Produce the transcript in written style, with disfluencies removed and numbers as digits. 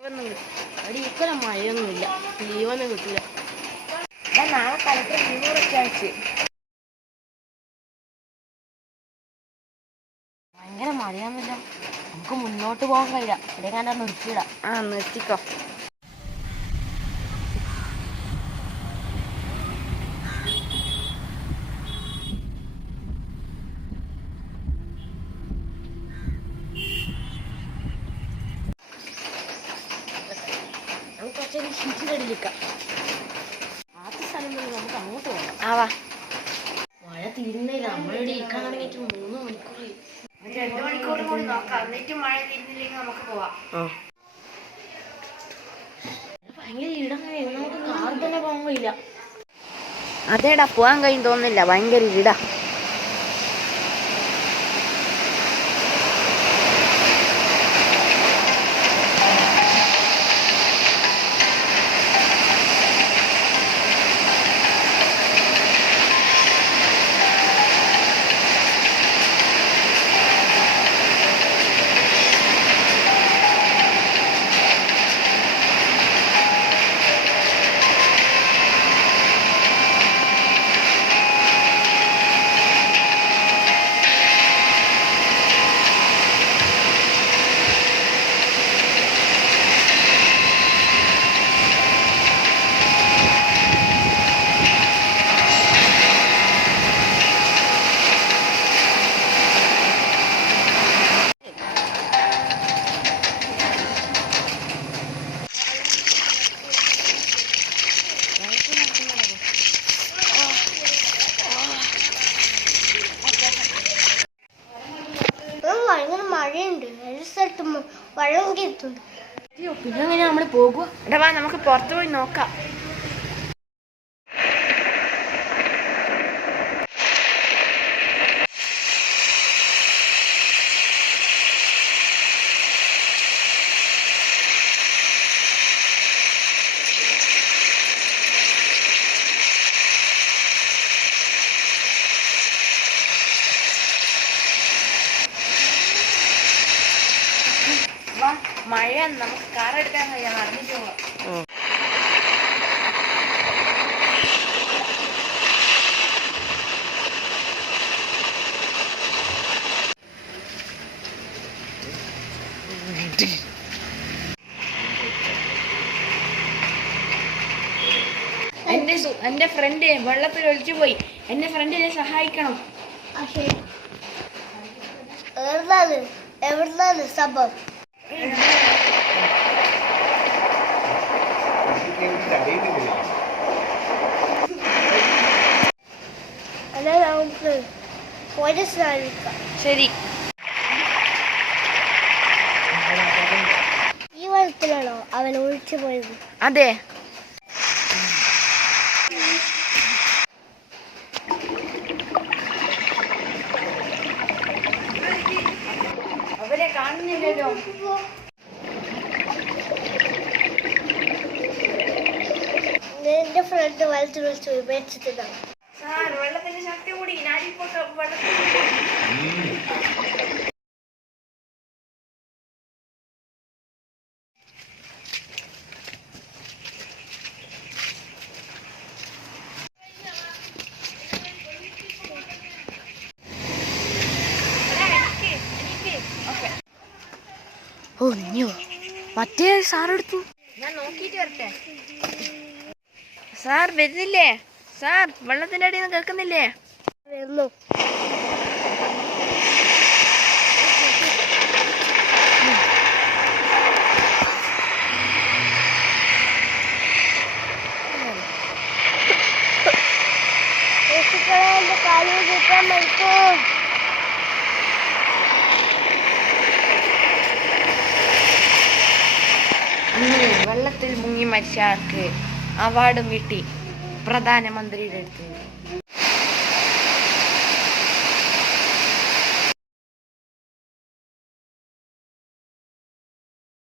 ഇക്കൊല്ലം മഴയൊന്നുമില്ല, ലീവൊന്നും കിട്ടില്ല. നാളെ കളക്ടർ ലീവ് പ്രഖ്യാപിച്ച്. ഭയങ്കര മഴയാന്നല്ലോ, നമുക്ക് മുന്നോട്ട് പോകാൻ കഴിയില്ല. ഇവിടെ ഞാൻ നിർത്തിയിടാം. നിർത്തിക്കോ. നമുക്ക് കുറച്ചൊരു ഷീറ്റിലടിക്കാം. ആദ്യ സ്ഥലം നമുക്ക് അങ്ങോട്ട് പോകാം. ആവാ. മഴ തീരുന്നില്ല. നമ്മളിവിടെ ഇരിക്കാൻ തുടങ്ങിയിട്ട് 3 മണിക്കൂറായി. 2 മണിക്കൂറും കൂടി നോക്കാം, എന്നിട്ട് മഴ തീരുന്നില്ലെങ്കിൽ നമുക്ക് പോവാം. ഭയങ്കര ഇടങ്ങനെ, നമുക്ക് കാർ തന്നെ പോകാൻ കഴിയില്ല. അതേടാ, പോകാൻ കഴിയും തോന്നുന്നില്ല, ഭയങ്കര ഇടാ. ഭയങ്കര മഴയുണ്ട്, എല്ലാ സ്ഥലത്തും വെള്ളം കയറ്റുന്നുണ്ട്. പിന്നെ എങ്ങനെ നമ്മൾ പോകുക? എടാ, നമുക്ക് പുറത്തു പോയി നോക്കാം. മഴ, നമുക്ക് കാർ എടുക്കാൻ കഴിയാം, നടന്നിട്ട് പോകാം. എന്റെ ഫ്രണ്ട് വെള്ളത്തിൽ ഒളിച്ചു പോയി. എന്റെ ഫ്രണ്ടിനെ സഹായിക്കണം. എവിടുന്നാണ് സംഭവം? അല്ല, നമുക്ക് പോലീസ് അറിയിക്കാം. ശരി. ഈ വെള്ളത്തിലാണോ അവൻ ഒഴിച്ചു പോയത്? അതെ. അവരെ കാണുന്നില്ലല്ലോ. എന്റെ ഫ്രണ്ട് വെള്ളത്തിൽ വിളിച്ചു മേടിച്ചിട്ടുണ്ടാവും. സാർ, വെള്ളത്തിന്റെ ശക്തി കൂടി. ഞാനിപ്പോ വെള്ളത്തിൽ മറ്റേ സാറെടുത്തു. ഞാൻ നോക്കിയിട്ട് വരട്ടെ. സാർ വരുന്നില്ലേ? സാർ, വെള്ളത്തിന്റെ അടിയിൽ നിന്ന് കേൾക്കുന്നില്ലേ? വരുന്നു. കാലിൽ കിട്ടാൻ മരിക്കും. വെള്ളത്തിൽ മുങ്ങി മരിച്ച ആൾക്ക് അവാർഡും കിട്ടി പ്രധാനമന്ത്രിയുടെ അടുത്ത്.